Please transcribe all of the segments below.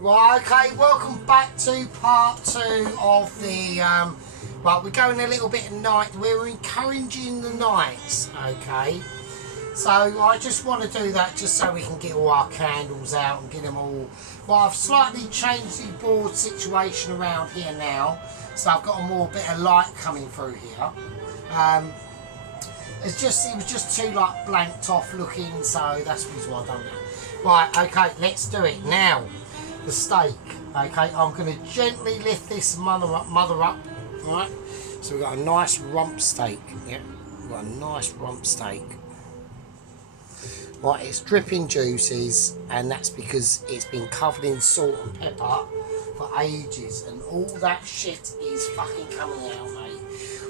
Right, okay, welcome back to part 2 of the, right, we're going a little bit at night, we're encouraging the nights, okay, so I just want to do that just so we can get all our candles out and get them all, well, I've slightly changed the board situation around here now, so I've got a more bit of light coming through here. It was just too like blanked off looking, so that's the reason why I've done that. Right, okay, let's do it now. The steak, okay, I'm going to gently lift this mother up, right, so we've got a nice rump steak, yeah, we've got a nice rump steak, right, it's dripping juices, and that's because it's been covered in salt and pepper for ages, and all that shit is fucking coming out, mate.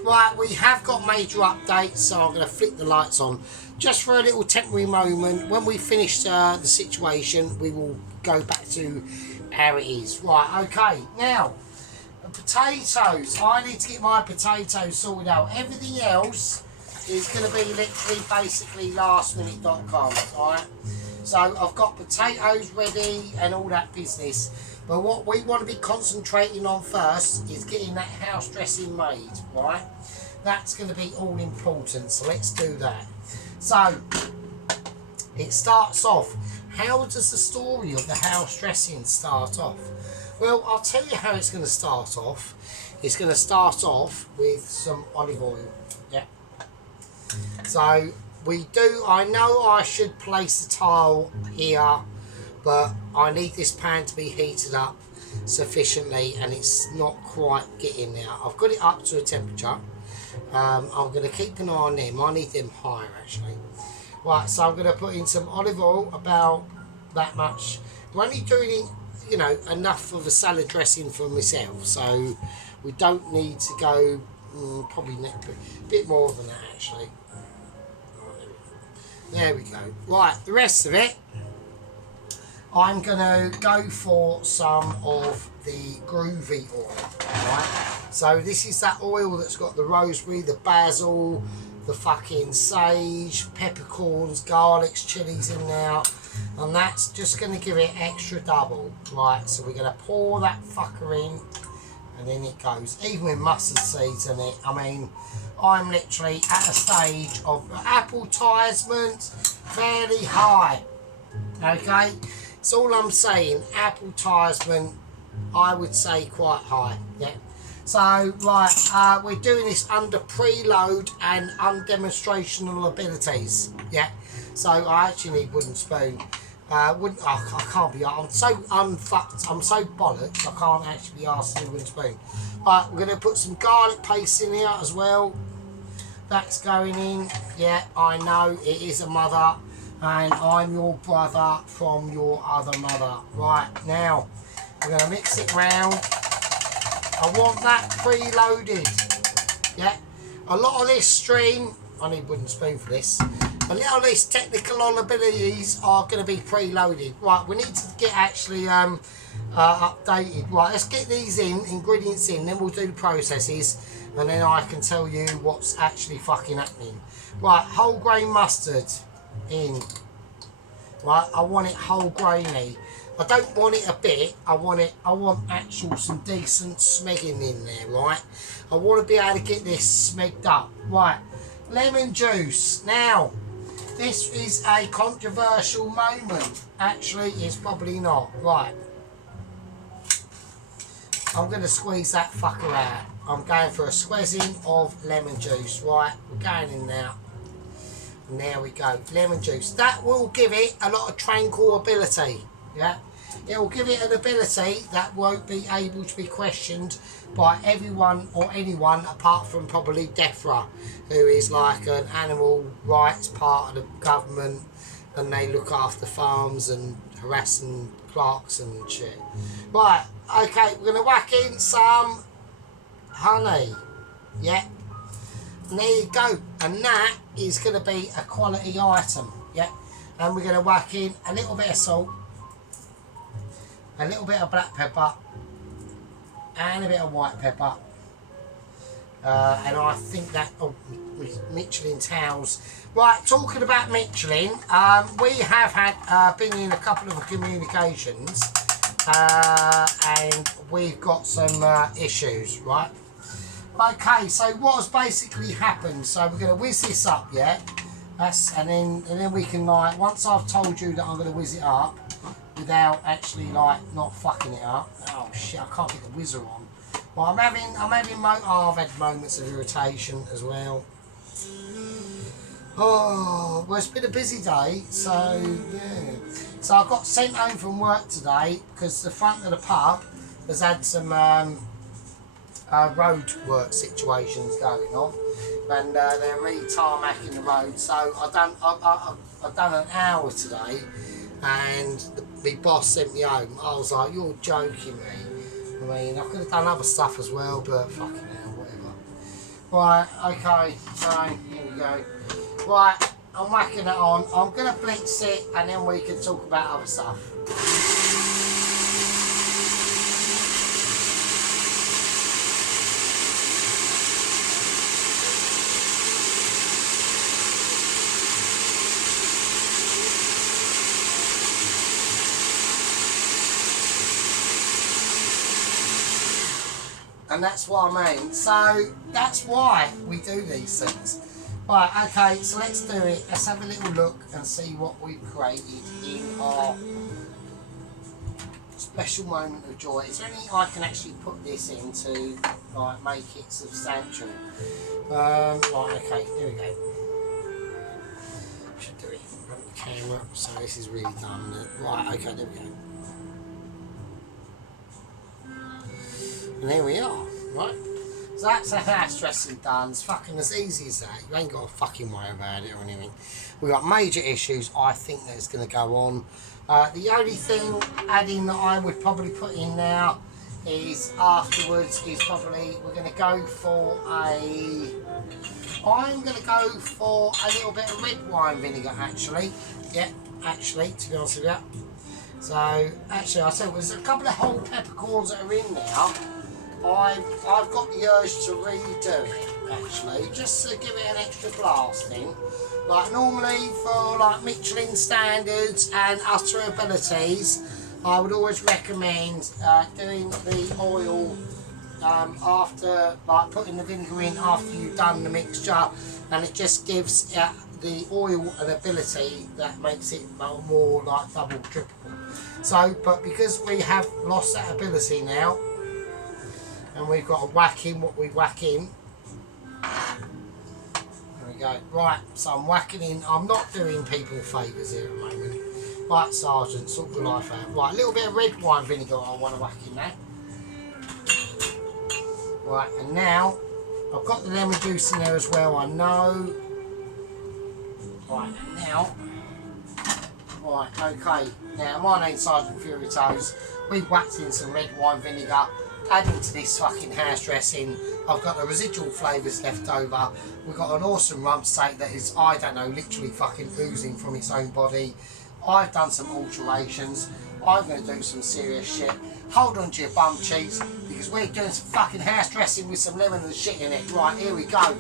Right, we have got major updates, so I'm going to flick the lights on just for a little temporary moment. When we finish the situation, we will go back to how it is. Right, okay, now, potatoes. I need to get my potatoes sorted out. Everything else is going to be literally basically lastminute.com, alright? So I've got potatoes ready and all that business. But what we want to be concentrating on first is getting that house dressing made, right? That's going to be all important, so let's do that. So, it starts off. How does the story of the house dressing start off? Well, I'll tell you how it's going to start off. It's going to start off with some olive oil, yeah? So, I know I should place the tile here, but I need this pan to be heated up sufficiently, and it's not quite getting there. I've got it up to a temperature. I'm going to keep an eye on them. I need them higher actually. Right, so I'm going to put in some olive oil, about that much. I'm only doing, you know, enough of a salad dressing for myself, so we don't need to go probably a bit more than that actually. There we go. Right, the rest of it, I'm going to go for some of the groovy oil, right? So this is that oil that's got the rosemary, the basil, the fucking sage, peppercorns, garlics, chilies in there, and that's just going to give it extra double, right? So we're going to pour that fucker in, and then it goes, even with mustard seeds in it. I mean, I'm literally at a stage of advertisement fairly high, okay? That's all I'm saying, advertisement, I would say quite high, yeah. So, right, we're doing this under preload and undemonstrational abilities, yeah. So I actually need wooden spoon. I can't be, I'm so unfucked, I'm so bollocks, I can't actually be asked to do wooden spoon. Right, we're going to put some garlic paste in here as well. That's going in, yeah, I know, it is a mother. And I'm your brother from your other mother. Right, now, we're going to mix it round. I want that preloaded. Yeah, a lot of this stream, I need a wooden spoon for this. A lot of these technical abilities are going to be preloaded. Right, we need to get actually updated. Right, let's get these ingredients in, then we'll do the processes, and then I can tell you what's actually fucking happening. Right, whole grain mustard in. Right, I want it whole grainy. I don't want it a bit, I want actual some decent smegging in there, right? I want to be able to get this smegged up. Right, lemon juice. Now, this is a controversial moment. Actually, it's probably not. Right, I'm going to squeeze that fucker out. I'm going for a squeezing of lemon juice. Right, we're going in now. And there we go, lemon juice. That will give it a lot of tranquil ability, yeah? It will give it an ability that won't be able to be questioned by everyone or anyone apart from probably DEFRA, who is like an animal rights part of the government, and they look after farms and harassing clerks and shit. Right, okay, we're going to whack in some honey, yeah? And there you go, and that is going to be a quality item, yeah. And we're going to whack in a little bit of salt, a little bit of black pepper, and a bit of white pepper. And I think that, oh, Michelin towels. Right, talking about Michelin, we have had been in a couple of communications and we've got some issues, right? Okay, so what has basically happened, so we're going to whiz this up, yeah? And then we can, like, once I've told you that I'm going to whiz it up without actually, like, not fucking it up. Oh shit, I can't get the whizzer on. Well, I've had moments of irritation as well. Oh, well, it's been a busy day, so yeah. So I got sent home from work today because the front of the pub has had some road work situations going on, and they're re-tarmacking the road. So I've done an hour today, and my boss sent me home. I was like, "You're joking me." I mean, I could have done other stuff as well, but fucking hell, whatever. Right, okay, so here we go. Right, I'm whacking it on. I'm going to blitz it, and then we can talk about other stuff. And that's what I mean. So that's why we do these things. Right, okay, so let's do it. Let's have a little look and see what we've created in our special moment of joy. Is there anything I can actually put this in to, like, make it substantial? Right, okay, here we go. Should do it from the camera, so this is really done. Right, okay, there we go. And there we are, right? So that's a house dressing done. It's fucking as easy as that. You ain't got to fucking worry about it or anything. We've got major issues I think that's going to go on. The only thing adding that I would probably put in now is afterwards is probably we're going to go for I'm going to go for a little bit of red wine vinegar actually. Yeah, actually, to be honest with you. So actually I said there's a couple of whole peppercorns that are in now. I've got the urge to redo it actually, just to give it an extra blasting. Like normally for like Michelin standards and utter abilities, I would always recommend doing the oil after, like putting the vinegar in after you've done the mixture, and it just gives the oil an ability that makes it more like double, triple. So, but because we have lost that ability now, and we've got to whack in what we whack in. There we go. Right, so I'm whacking in. I'm not doing people favours here at the moment. Right, Sergeant, sort the life out. Right, a little bit of red wine vinegar I want to whack in there. Right, and now I've got the lemon juice in there as well, I know. Right, and now. Right, okay. Now, my name's Sergeant Fury Toes. We've whacked in some red wine vinegar. Adding to this fucking house dressing, I've got the residual flavours left over. We've got an awesome rump steak that is, I don't know, literally fucking oozing from its own body. I've done some alterations. I'm going to do some serious shit. Hold on to your bum cheeks, because we're doing some fucking house dressing with some lemon and shit in it. Right, here we go.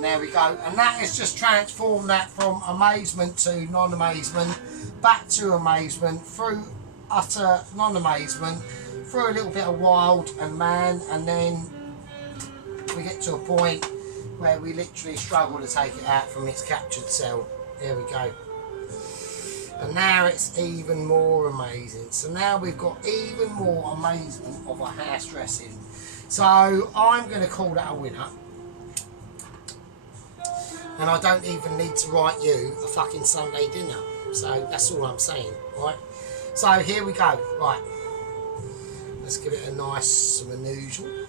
There we go, and that has just transformed that from amazement to non-amazement, back to amazement, through utter non-amazement, through a little bit of wild and man, and then we get to a point where we literally struggle to take it out from its captured cell. There we go. And now it's even more amazing. So now we've got even more amazement of a house dressing. So I'm going to call that a winner. And I don't even need to write you a fucking Sunday dinner. So that's all I'm saying, right? So here we go, right. Let's give it a nice manual.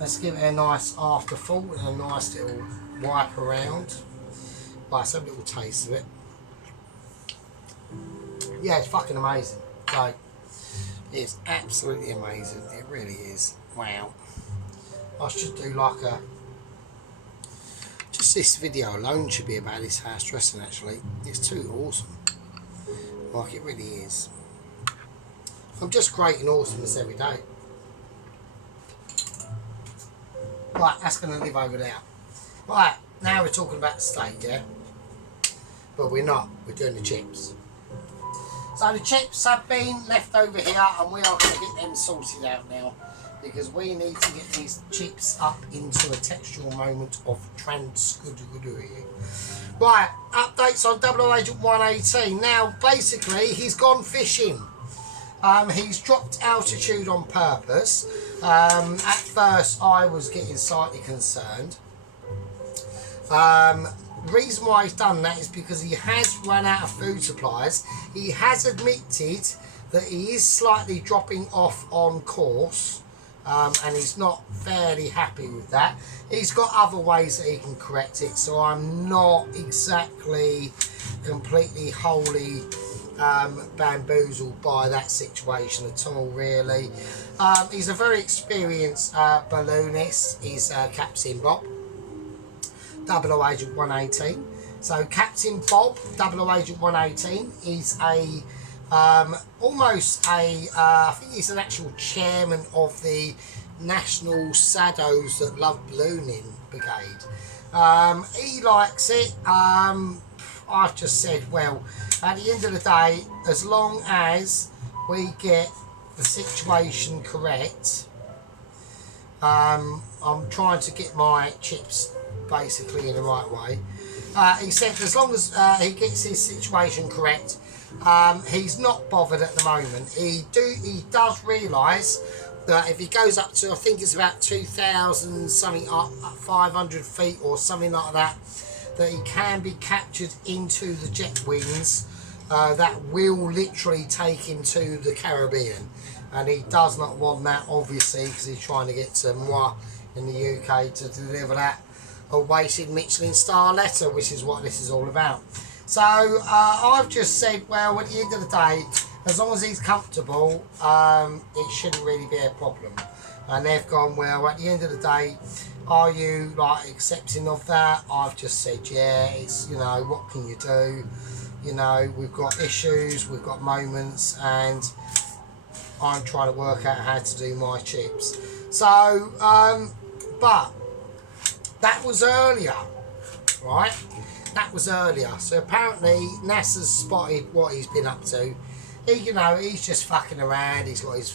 Let's give it a nice afterthought and a nice little wipe around. Right, let's have a little taste of it. Yeah, it's fucking amazing. So, it's absolutely amazing. It really is. Wow. I should do like a... Just this video alone should be about this house dressing actually. It's too awesome. Like it really is. I'm just creating awesomeness every day. Right, that's going to live over there. Right, now we're talking about the steak, yeah? But we're not. We're doing the chips. So the chips have been left over here, and we are going to get them sorted out now, because we need to get these chips up into a textual moment of transcuddery. Right, updates on 00 118. Now, basically, he's gone fishing. He's dropped altitude on purpose. At first, I was getting slightly concerned. The reason why he's done that is because he has run out of food supplies. He has admitted that he is slightly dropping off on course, and he's not fairly happy with that. He's got other ways that he can correct it, so I'm not exactly completely wholly bamboozled by that situation at all, really. He's a very experienced balloonist. He's Captain Bob, 00 Agent 118. So Captain Bob, 00 Agent 118, is a almost a I think he's an actual chairman of the National Saddos That Love Ballooning Brigade. He likes it. I've just said, well, at the end of the day, as long as we get the situation correct, I'm trying to get my chips basically in the right way. He said as long as he gets his situation correct, he's not bothered at the moment. He does realise that if he goes up to, I think it's about 2,000 something, 500 feet or something like that, that he can be captured into the jet wings that will literally take him to the Caribbean, and he does not want that, obviously, because he's trying to get to moi in the UK to deliver that awaited Michelin star letter, which is what this is all about. So I've just said, well, at the end of the day, as long as he's comfortable, it shouldn't really be a problem. And they've gone, well, at the end of the day, are you like accepting of that? I've just said, yeah, it's, you know, what can you do? You know, we've got issues, we've got moments, and I'm trying to work out how to do my chips. So, but that was earlier, right? That was earlier. So apparently NASA's spotted what he's been up to. You know, he's just fucking around. He's got his,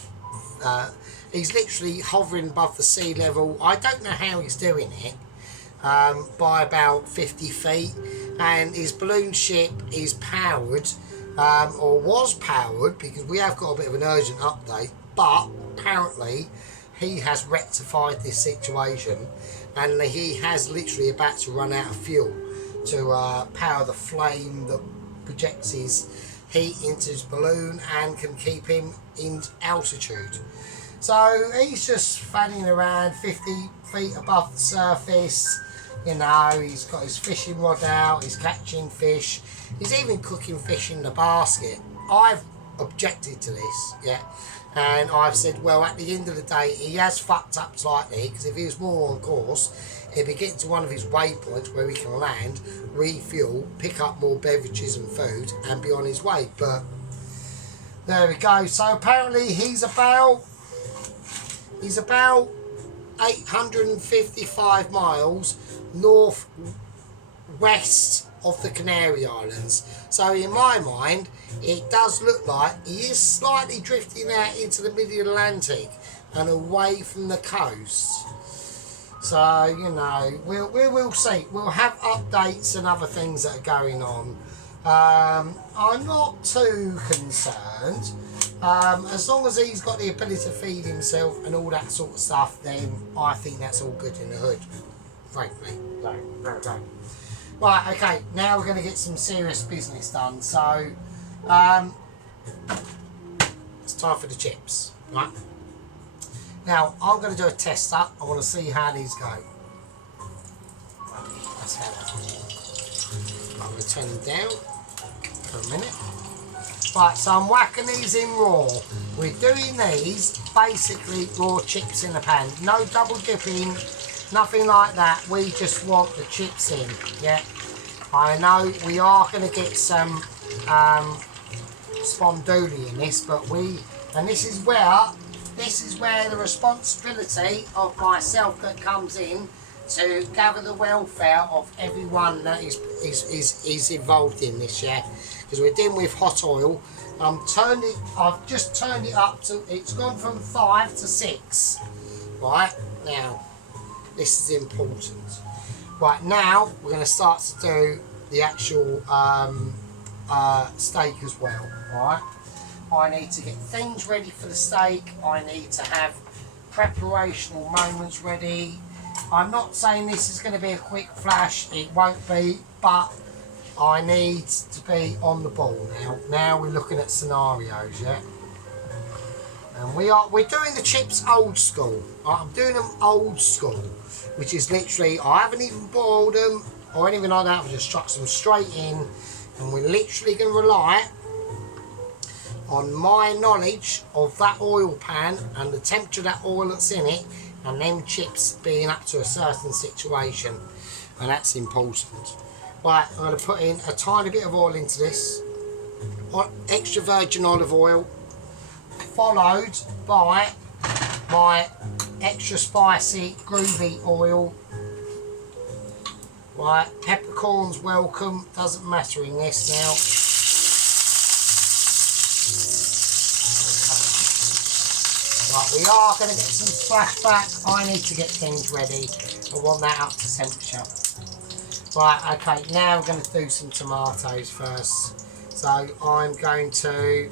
he's literally hovering above the sea level. I don't know how he's doing it, by about 50 feet. And his balloon ship is powered, or was powered, because we have got a bit of an urgent update. But apparently he has rectified this situation, and he has literally about to run out of fuel to power the flame that projects his heat into his balloon and can keep him in altitude. So he's just fanning around 50 feet above the surface. You know, he's got his fishing rod out, he's catching fish, he's even cooking fish in the basket. I've objected to this, yeah, and I've said, well, at the end of the day, he has fucked up slightly, because if he was more on course, he'd be getting to one of his waypoints where he can land, refuel, pick up more beverages and food, and be on his way. But there we go. So apparently he's about 855 miles north west of the Canary Islands. So in my mind, it does look like he is slightly drifting out into the mid-Atlantic and away from the coast. So, you know, we'll see. We'll have updates and other things that are going on. I'm not too concerned. As long as he's got the ability to feed himself and all that sort of stuff, then I think that's all good in the hood, frankly. So, right, okay, now we're going to get some serious business done. So, it's time for the chips, right? Now, I'm going to do a test up. I want to see how these go. That's how that goes. I'm going to turn them down for a minute. Right, so I'm whacking these in raw. We're doing these basically raw chips in the pan. No double dipping, nothing like that. We just want the chips in, yeah. I know we are going to get some sponduli in this, but and this is where this is where the responsibility of myself that comes in to gather the welfare of everyone that is involved in this, yeah. Because we're dealing with hot oil. I've just turned it up to, it's gone from 5 to 6. Right, now, this is important. Right, now we're going to start to do the actual steak as well, right? I need to get things ready for the steak. I need to have preparational moments ready. I'm not saying this is going to be a quick flash, it won't be, but I need to be on the ball now. Now we're looking at scenarios, yeah? And we're doing the chips old school. I'm doing them old school, which is literally, I haven't even boiled them or anything like that. I've just chucked them straight in, and we're literally going to rely on my knowledge of that oil pan and the temperature of that oil that's in it, and them chips being up to a certain situation, and that's important. Right, I'm going to put in a tiny bit of oil into this, extra virgin olive oil, followed by my extra spicy groovy oil. Right, peppercorns welcome, doesn't matter in this now. Right, we are going to get some splashback. I need to get things ready. I want that up to temperature. Right, okay, now we're going to do some tomatoes first. So I'm going to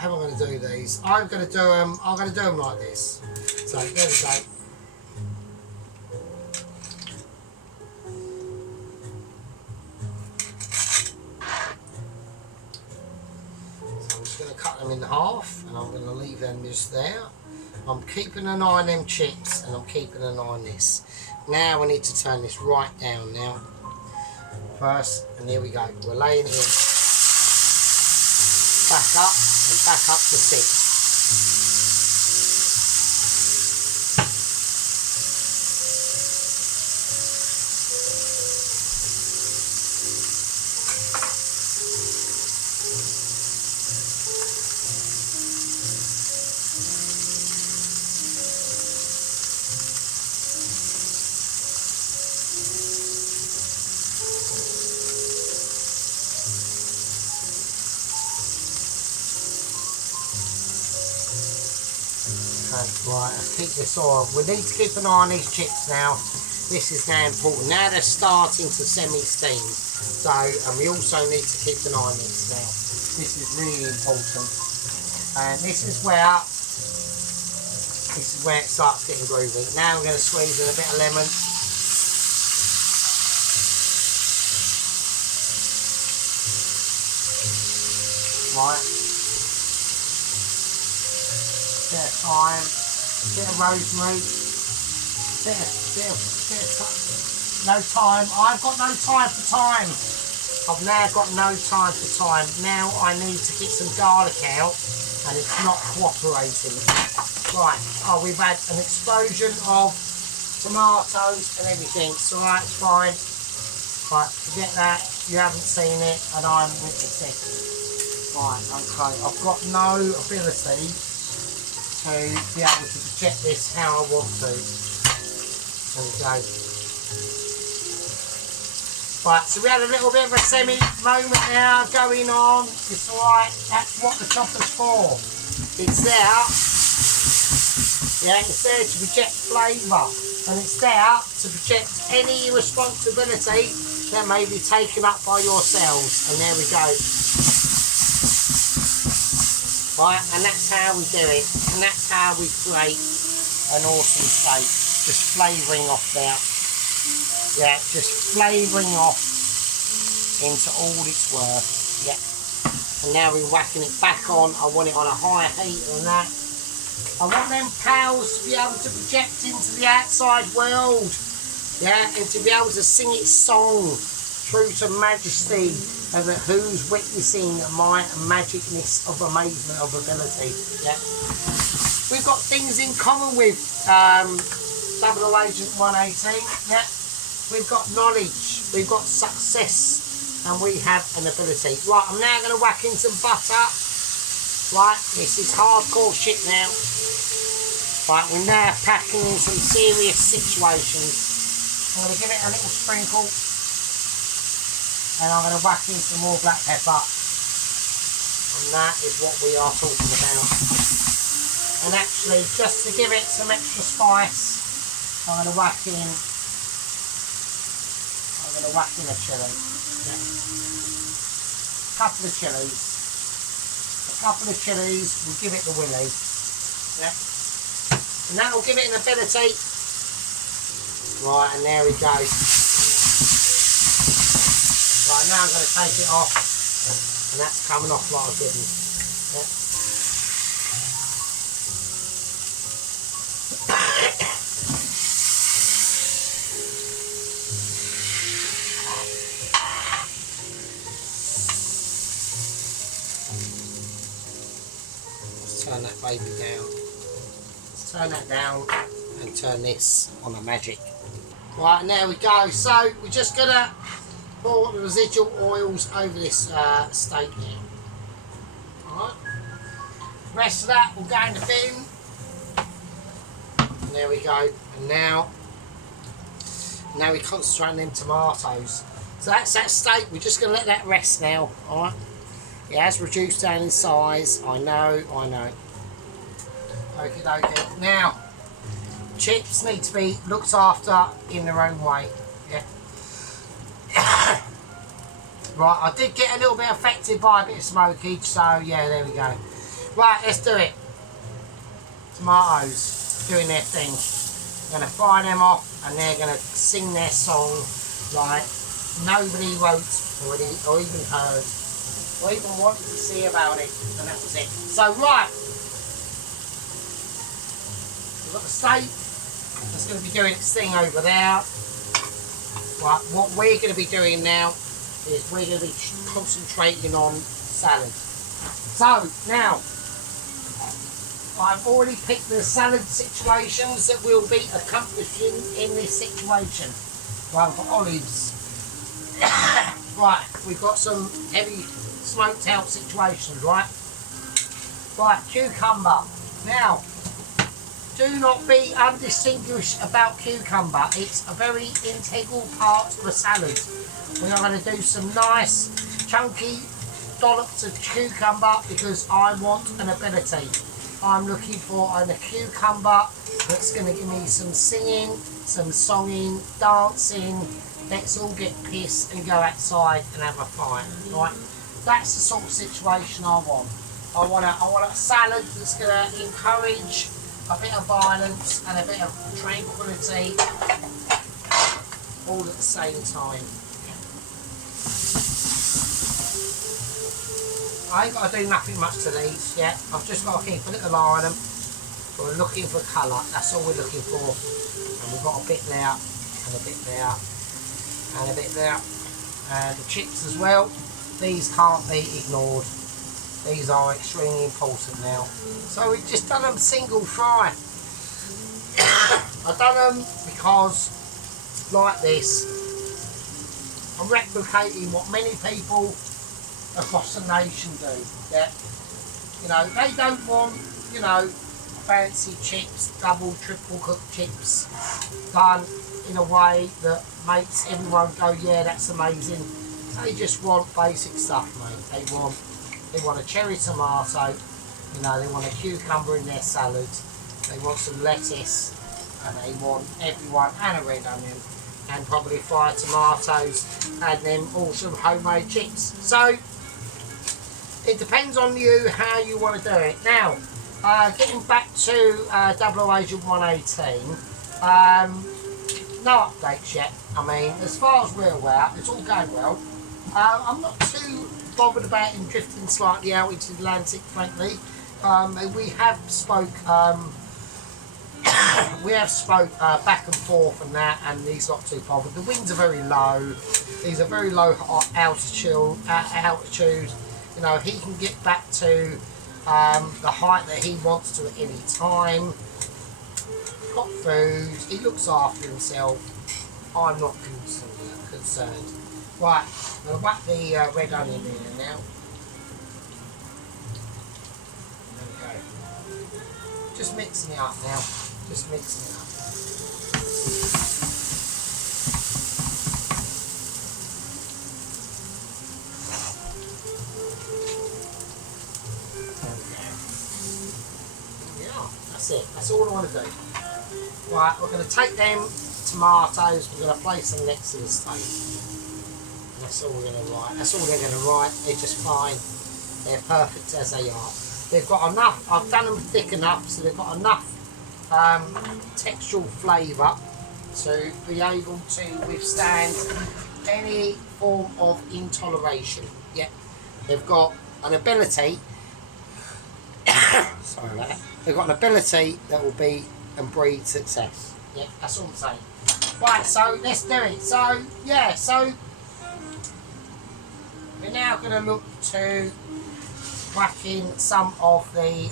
how am I going to do these? I'm going to do them like this. So there we go. So I'm just going to cut them in half, and I'm going to leave them just there. I'm keeping an eye on them chips, and I'm keeping an eye on this. Now I need to turn this right down now. First, and here we go. We're laying it in. Back up, and back up to 6. Right, let's keep this oil. We need to keep an eye on these chips now. This is now important. Now they're starting to semi-steam. So, and we also need to keep an eye on this now. This is really important. And this is where it starts getting groovy. Now I'm going to squeeze in a bit of lemon. Right. Bit of thyme. Bit of rosemary, bit of no time. I've got no time for time. I've now got no time for time. Now I need to get some garlic out, and it's not cooperating. Right, oh, we've had an explosion of tomatoes and everything, so it's fine. Right, forget that, you haven't seen it, and I'm witnessing. Right, okay, I've got no ability to be able to project this how I want to. There we go. Right, so we had a little bit of a semi moment now going on. It's alright, that's what the chopper's for. It's there. Yeah, it's there to project flavour. And it's there to project any responsibility that may be taken up by yourselves. And there we go. Right, and that's how we do it, and that's how we create an awesome steak. Just flavouring off there. Yeah, just flavouring off into all its worth. Yeah. And now we're whacking it back on. I want it on a higher heat than that. I want them pals to be able to project into the outside world. Yeah, and to be able to sing its song through to majesty, and that who's witnessing my magicness of amazement of ability. Yeah, we've got things in common with 00 Agent 118. Yeah, we've got knowledge, we've got success, and we have an ability. Right, I'm now going to whack in some butter. Right, this is hardcore shit now. Right, we're now packing in some serious situations. I'm going to give it a little sprinkle. And I'm going to whack in some more black pepper. And that is what we are talking about. And actually, just to give it some extra spice, I'm going to whack in a chilli. Yeah. A couple of chilies will give it the willy. Yeah. And that will give it an ability. Right, and there we go. Right, now I'm going to take it off, and that's coming off like a good one. Yeah. Let's turn that baby down. Let's turn that down and turn this on a magic. Right, and there we go. So we're just going to pour the residual oils over this steak now. Alright. The rest of that will go in the bin. And there we go. And now we concentrate on them tomatoes. So that's that steak. We're just going to let that rest now. Alright. It has reduced down in size. I know. Okie dokie. Now, chips need to be looked after in their own way. Yeah. Right, I did get a little bit affected by a bit of smokage, so yeah, there we go. Right, let's do it. Tomatoes doing their thing. I'm going to fry them off, and they're going to sing their song like nobody wrote or even heard or even wanted to see about it, and that was it. So right, we've got the steak that's going to be doing its thing over there. Right, what we're going to be doing now is we're going to be concentrating on salad. So now, I've already picked the salad situations that we'll be accomplishing in this situation. Right, for olives. Right, we've got some heavy smoked out situations, right? Right, cucumber. Now, do not be undistinguished about cucumber. It's a very integral part of a salad. We are going to do some nice chunky dollops of cucumber because I want an ability. I'm looking for a cucumber that's going to give me some singing, some songing, dancing. Let's all get pissed and go outside and have a fight, right? That's the sort of situation I want. I want a salad that's going to encourage a bit of violence and a bit of tranquility all at the same time. I ain't got to do nothing much to these yet. I've just got to keep a little eye on them. We're looking for colour, that's all we're looking for. And we've got a bit there, and a bit there, and a bit there. And the chips as well, these can't be ignored. These are extremely important now. So we've just done them single fry. I've done them because, like this, I'm replicating what many people across the nation do. Yeah, you know, they don't want, you know, fancy chips, double, triple cooked chips done in a way that makes everyone go, yeah, that's amazing. They just want basic stuff, mate. They want a cherry tomato, you know, they want a cucumber in their salad, they want some lettuce, and they want everyone, and a red onion, and probably fried tomatoes, and then also homemade chips. So it depends on you how you want to do it. Now, getting back to Double Agent 118, no updates yet. I mean, as far as we're aware, it's all going well. I'm not too bothered about him drifting slightly out into the Atlantic, frankly. We have spoke back and forth and that, and he's not too bothered. The winds are very low. These are very low altitude. You know, he can get back to the height that he wants to at any time. Got food. He looks after himself. I'm not concerned. Right, I'm going to whack the red onion in there now. There we go. Just mixing it up now. Just mixing it up. That's it. That's all I want to do. Right, we're going to take them tomatoes. We're going to place them next to the steak. And that's all we're going to write. That's all they're going to write. They're just fine. They're perfect as they are. They've got enough. I've done them thick enough, so they've got enough textural flavour to be able to withstand any form of intoleration. Yep. They've got an ability. Sorry about that. They've got an ability that will be and breed success. Yeah, that's all I'm saying. Right, so let's do it. So, yeah, so we're now going to look to whack in some of the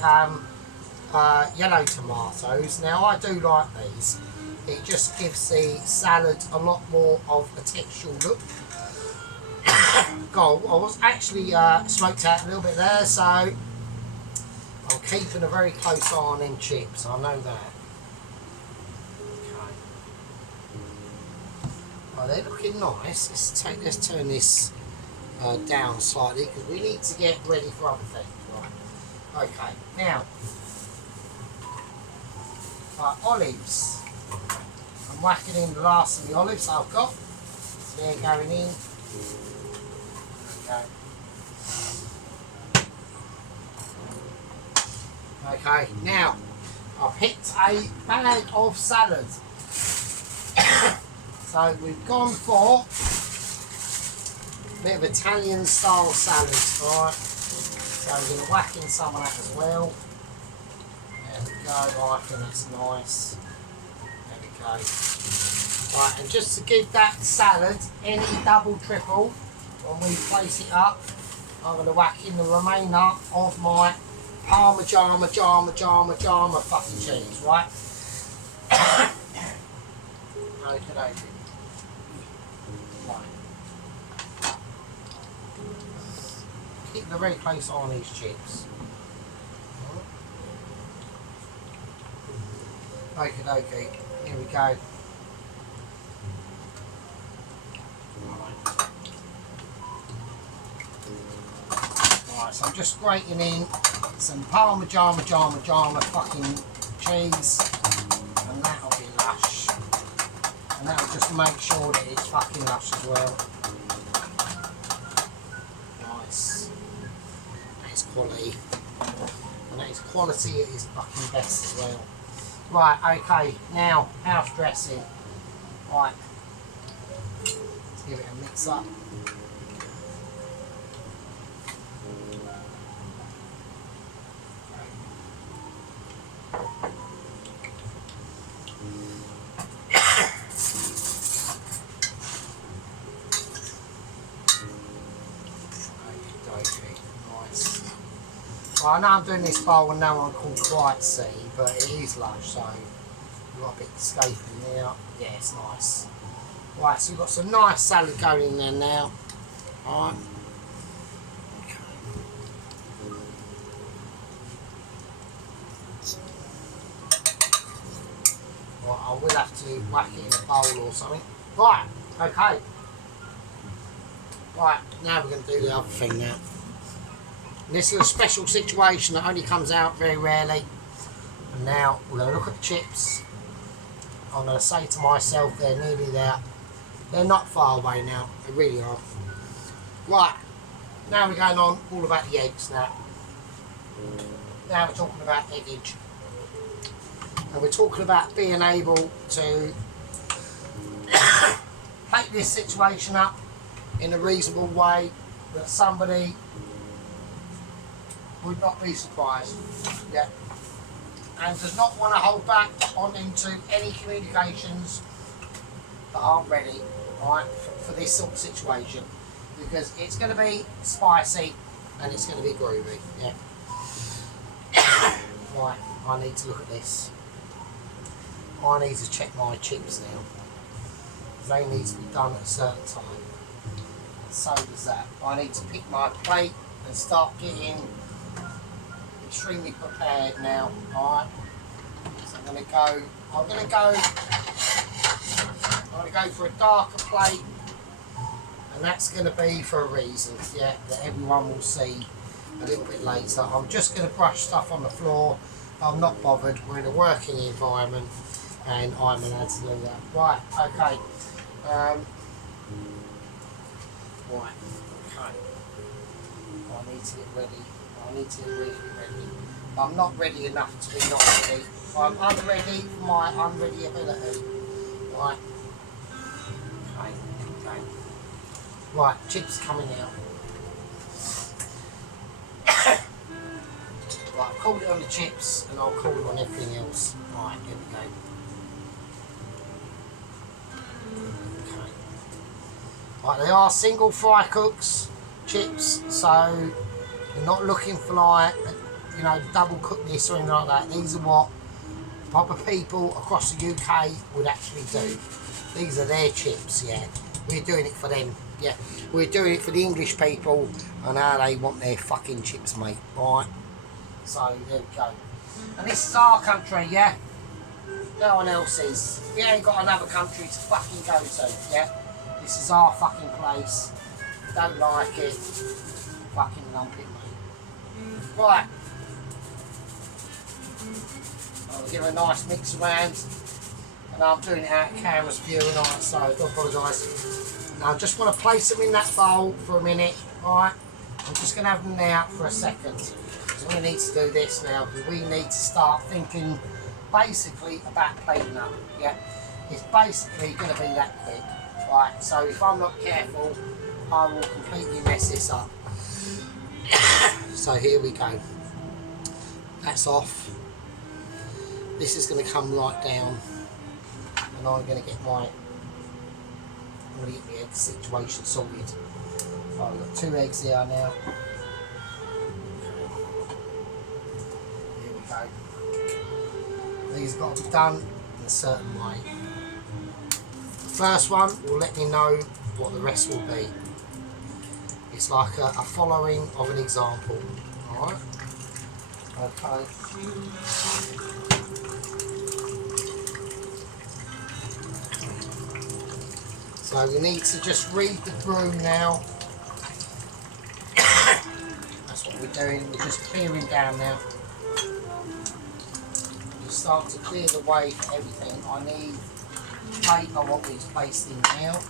yellow tomatoes. Now, I do like these. It just gives the salad a lot more of a textual look. God, I was actually smoked out a little bit there, so I'm keeping a very close eye on them chips. I know that. Okay. Well, they're looking nice. Let's turn this down slightly because we need to get ready for other things. Right. Okay. Now, olives. I'm whacking in the last of the olives I've got. So they're going in. There we go. Okay, now I've picked a bag of salad. So we've gone for a bit of Italian style salad, alright? So we're going to whack in some of that as well. There we go, I think that's nice. There we go. Right, and just to give that salad any double triple when we place it up, I'm going to whack in the remainder of my Parmesan fucking cheese, right? Okay. Right. Keep a very close eye on these chips. Okay. Here we go. Right, so I'm just grating in some Parmesan fucking cheese, and that'll be lush. And that'll just make sure that it's fucking lush as well. Nice. That is quality. And that is quality at its fucking best as well. Right, okay, now house dressing. Right. Let's give it a mix up. I know I'm doing this bowl and no one can quite see, but it is lush, so we've got a bit escaping there. Yeah, it's nice. Right, so we've got some nice salad going in there now. Alright. Okay. Right, I will have to whack it in a bowl or something. Right, okay. Right, now we're going to do the other thing now. This is a special situation that only comes out very rarely. And now we're going to look at the chips. I'm going to say to myself, they're nearly there. They're not far away now. They really are. Right. Now we're going on all about the eggs now. Now we're talking about eggage. And we're talking about being able to take this situation up in a reasonable way that somebody would not be surprised, yeah, and does not want to hold back on into any communications that aren't ready, right, for this sort of situation, because it's going to be spicy and it's going to be groovy, yeah. Right, I need to look at this. I need to check my chips now. They need to be done at a certain time. so does that. I need to pick my plate and start getting extremely prepared now. Alright. So I'm gonna go for a darker plate, and that's gonna be for a reason, yeah, that everyone will see a little bit later. I'm just gonna brush stuff on the floor. I'm not bothered, we're in a working environment and I'm allowed to do that. Right, okay. Right, okay. I need to get ready. I need to get really ready. I'm not ready enough to be not ready. I'm unready for my unready ability. Right. Okay, okay. Right, chips coming out. Right, I've called it on the chips and I'll call it on everything else. Right, here we go. Okay. Right, they are single fry cooks, chips, so you're not looking for like, you know, double cook this or anything like that. These are what proper people across the UK would actually do. These are their chips, yeah. We're doing it for them, yeah. We're doing it for the English people and how they want their fucking chips, mate, right? So, there we go. And this is our country, yeah? No one else's. We ain't got another country to fucking go to, yeah? This is our fucking place. Don't like it. Fucking lump it, mate. Right. I'll give it a nice mix around. And I'm doing it out of camera's view and all, so I do apologise. Now I just want to place them in that bowl for a minute, alright? I'm just going to have them there for a second. So we need to do this now, because we need to start thinking basically about plating up, yeah? It's basically going to be that quick, right? So if I'm not careful, I will completely mess this up. So here we go. That's off. This is going to come right down. And I'm going to get my egg situation sorted. So I've got 2 eggs here now. Here we go. These have got to be done in a certain way. The first one will let me know what the rest will be. It's like a following of an example. Alright? Okay. So we need to just read the broom now. That's what we're doing, we're just clearing down now. Just start to clear the way for everything. I need paper, I want these placed in now.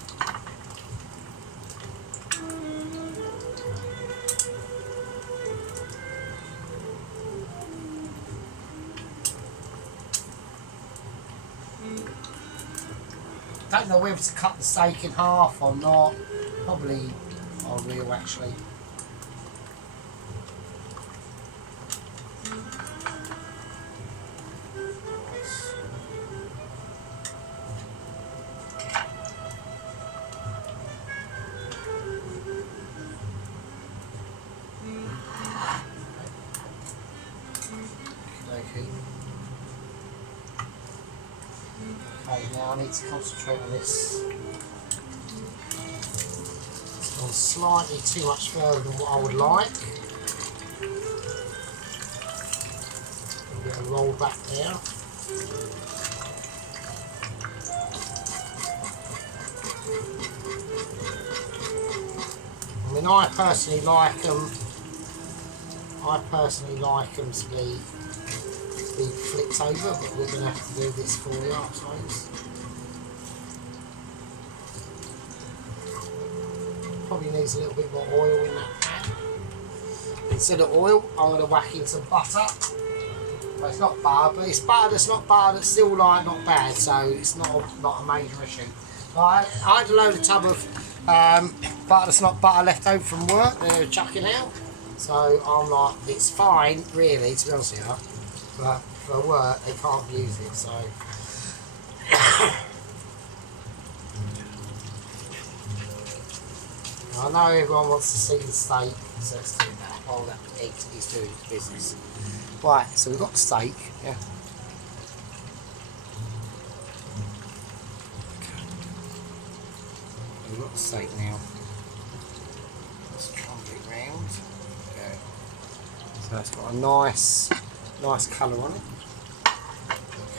Don't know whether to cut the steak in half or not. Probably I will actually. Okay, now I need to concentrate on this. It's gone slightly too much further than what I would like. A bit of roll back there. I mean, I personally like them to be flipped over, but we're going to have to do this for you, I suppose. Probably needs a little bit more oil in that pan. Instead of oil, I'm going to whack in some butter. Well, it's not butter, but it's butter that's not butter that's still like not bad, so it's not a major issue. So I had a load of tub of butter that's not butter left over from work that they were chucking out. So I'm like, it's fine, really, to be honest with you. But for work, they can't use it, so. I know everyone wants to see the steak, so let's do that while that egg is doing its business. Right, so we've got the steak, yeah. We've got the steak now. Just crumble it round. Okay. So it's got a nice colour on it.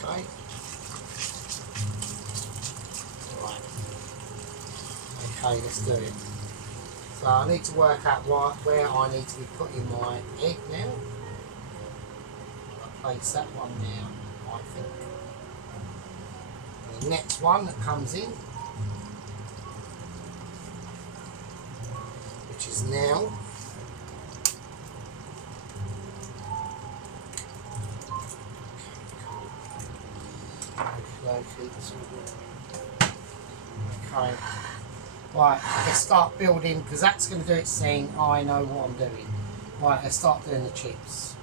Okay. Right. Okay, let's do it. So I need to work out where I need to be putting my egg now. I'll place that one now, I think. And the next one that comes in, which is now. Okay. Right, let's start building, because that's going to do its thing. I know what I'm doing. Right, let's start doing the chips.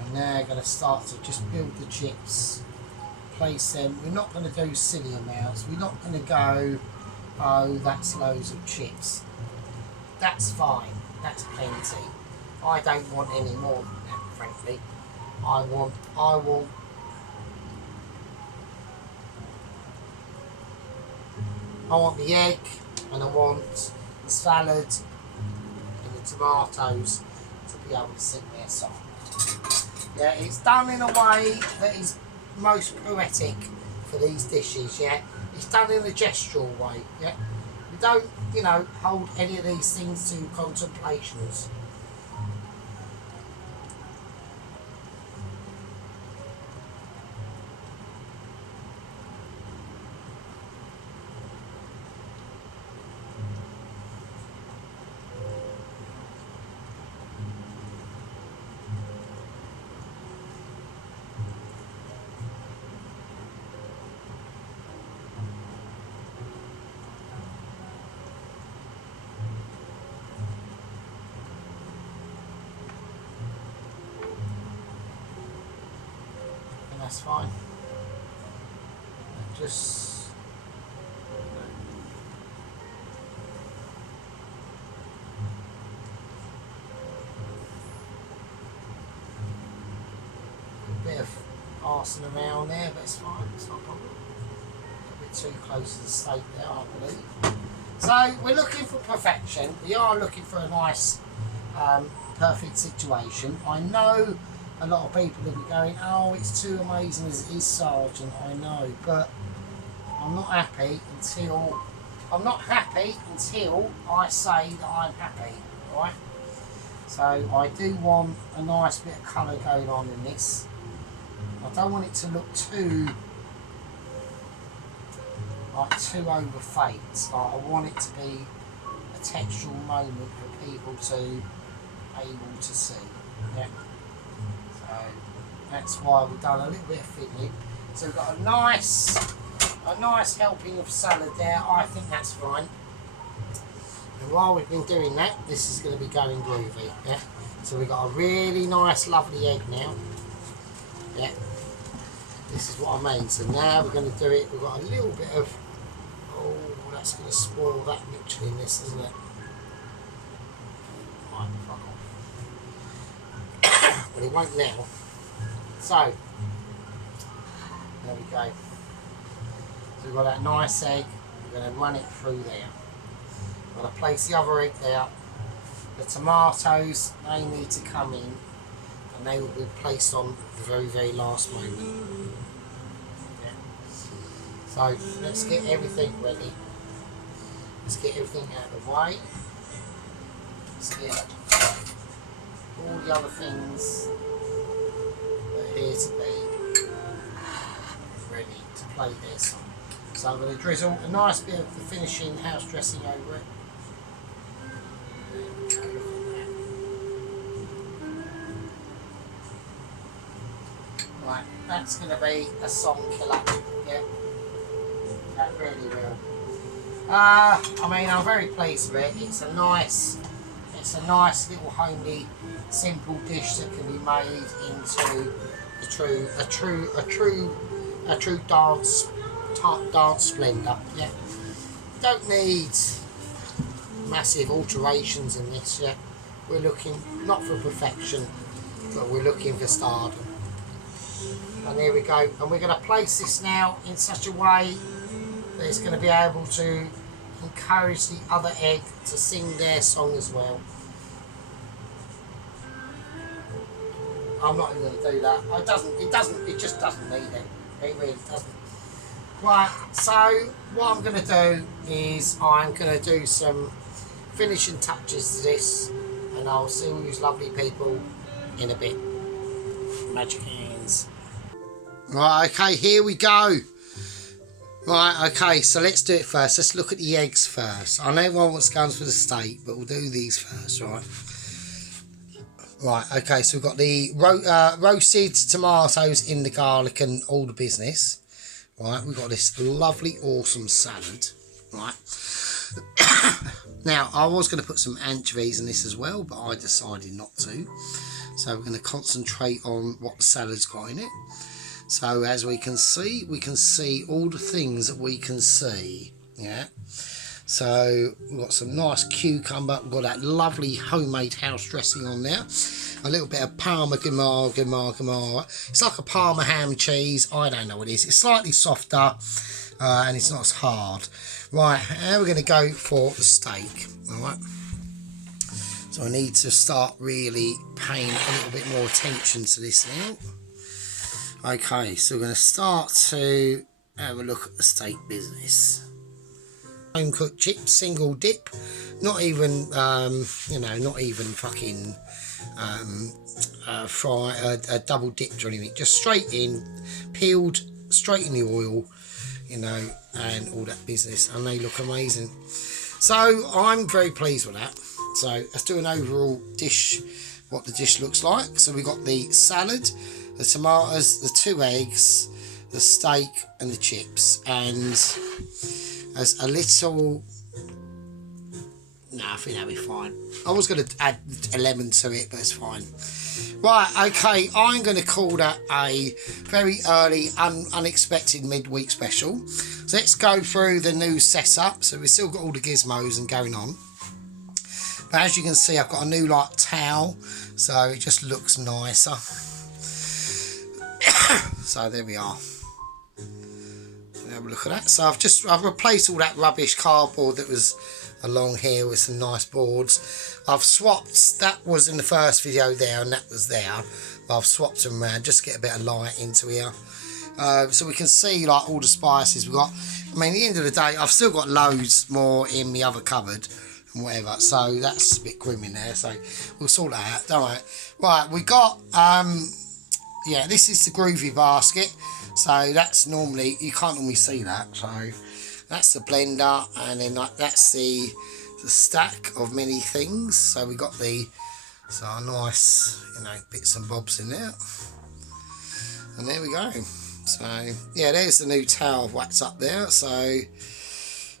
And now going to start to just build the chips. Place them. We're not going to do silly amounts. We're not going to go, oh, that's loads of chips. That's fine. That's plenty. I don't want any more than that, frankly. I want the egg, and I want the salad and the tomatoes to be able to sit there soft. Yeah, it's done in a way that is most poetic for these dishes, yeah. It's done in a gestural way, yeah. We don't, you know, hold any of these things to contemplations. That's fine. Just a bit of arsing around there, but it's fine. It's not a problem. A bit too close to the steak there, I believe. So we're looking for perfection. We are looking for a nice, perfect situation. I know a lot of people will be going, oh, it's too amazing as it is, Sergeant, I know, but I'm not happy until I say that I'm happy, right? So I do want a nice bit of colour going on in this. I don't want it to look too over faked. Like, I want it to be a textual moment for people to able to see. Yeah. So that's why we've done a little bit of fiddling. So we've got a nice helping of salad there. I think that's fine. And while we've been doing that, this is going to be going groovy. Yeah. So we've got a really nice, lovely egg now. Yeah. This is what I mean. So now we're going to do it. We've got a little bit of. Oh, that's going to spoil that mixture in this, isn't it? Right, fuck off. But it won't now. So, there we go. So we've got that nice egg. We're going to run it through there. I'm going to place the other egg there. The tomatoes, they need to come in, and they will be placed on the very, very last moment. Yeah. So let's get everything ready. Let's get everything out of the way. Let's get all the other things that are here to be ready to play this on. So I'm going to drizzle a nice bit of the finishing house dressing over it. Right, that's going to be a song killer. Yeah, that really will. I mean, I'm very pleased with it. It's a nice little homely, simple dish that can be made into a true dance splendour. Yeah, you don't need massive alterations in this. Yeah, we're looking not for perfection, but we're looking for stardom. And here we go. And we're going to place this now in such a way that it's going to be able to encourage the other egg to sing their song as well. I'm not even going to do that. It just doesn't need it. It really doesn't. Right, so what I'm going to do is I'm going to do some finishing touches to this, and I'll see you lovely people in a bit. Magic hands. Right, okay, here we go. Right, okay, so let's do it first. Let's look at the eggs first. I know everyone wants to go for the steak, but we'll do these first, right? Right, okay, so we've got the roasted tomatoes in the garlic and all the business. Right, we've got this lovely, awesome salad. Right. Now, I was going to put some anchovies in this as well, but I decided not to. So we're going to concentrate on what the salad's got in it. So as we can see all the things that we can see. Yeah. So we've got some nice cucumber. We've got that lovely homemade house dressing on there. A little bit of Parma Gamar. It's like a Parma ham cheese. I don't know what it is. It's slightly softer and it's not as hard. Right, now we're going to go for the steak. All right. So I need to start really paying a little bit more attention to this now. Okay, so we're going to start to have a look at the steak business. Home cooked chips, single dip, not even not even fucking double dipped or anything, just straight in, peeled straight in the oil, and all that business, and they look amazing. So I'm very pleased with that. So let's do an overall dish, what the dish looks like. So we've got the salad, the tomatoes, the 2 eggs, the steak and the chips, and as a little, I think that'll be fine. I was going to add a lemon to it, but it's fine. Right, okay, I'm going to call that a very early, unexpected midweek special. So let's go through the new setup. So we've still got all the gizmos and going on. But as you can see, I've got a new towel, so it just looks nicer. So there we are. Have a look at that. So I've replaced all that rubbish cardboard that was along here with some nice boards. I've swapped, that was in the first video there and that was there, but I've swapped them around just to get a bit of light into here, so we can see all the spices we've got. I mean, at the end of the day, I've still got loads more in the other cupboard and whatever, so that's a bit grim in there, so we'll sort that out, don't worry. Right, we got yeah, this is the groovy basket. So that's normally, you can't normally see that. So that's the blender, and then that's the stack of many things. So we got so nice, bits and bobs in there. And there we go. So yeah, there's the new towel I've whacked up there. So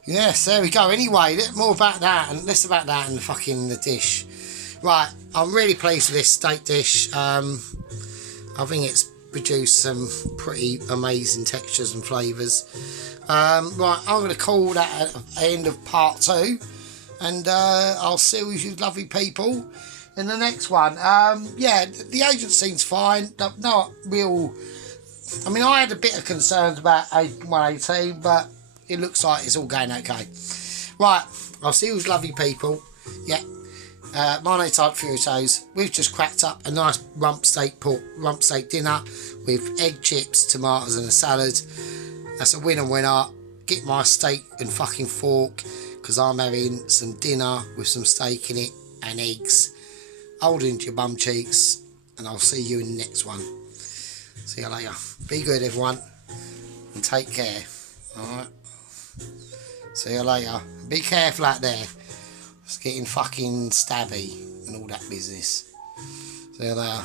yes, there we go. Anyway, more about that and less about that and the dish. Right, I'm really pleased with this steak dish. I think it's produced some pretty amazing textures and flavours. Right, I'm going to call that at the end of part 2, and I'll see you lovely people in the next one. Yeah, the agent seems fine. Not real. I mean, I had a bit of concerns about 118, but it looks like it's all going okay. Right, I'll see you lovely people. Yeah. My name's Aunt Furitos. We've just cracked up a nice rump steak dinner with egg, chips, tomatoes and a salad. That's a winner. Get my steak and fucking fork, because I'm having some dinner with some steak in it and eggs. Hold into your bum cheeks, and I'll see you in the next one. See you later. Be good, everyone, and take care. Alright. See you later. Be careful out there. It's getting fucking stabby and all that business. See you later.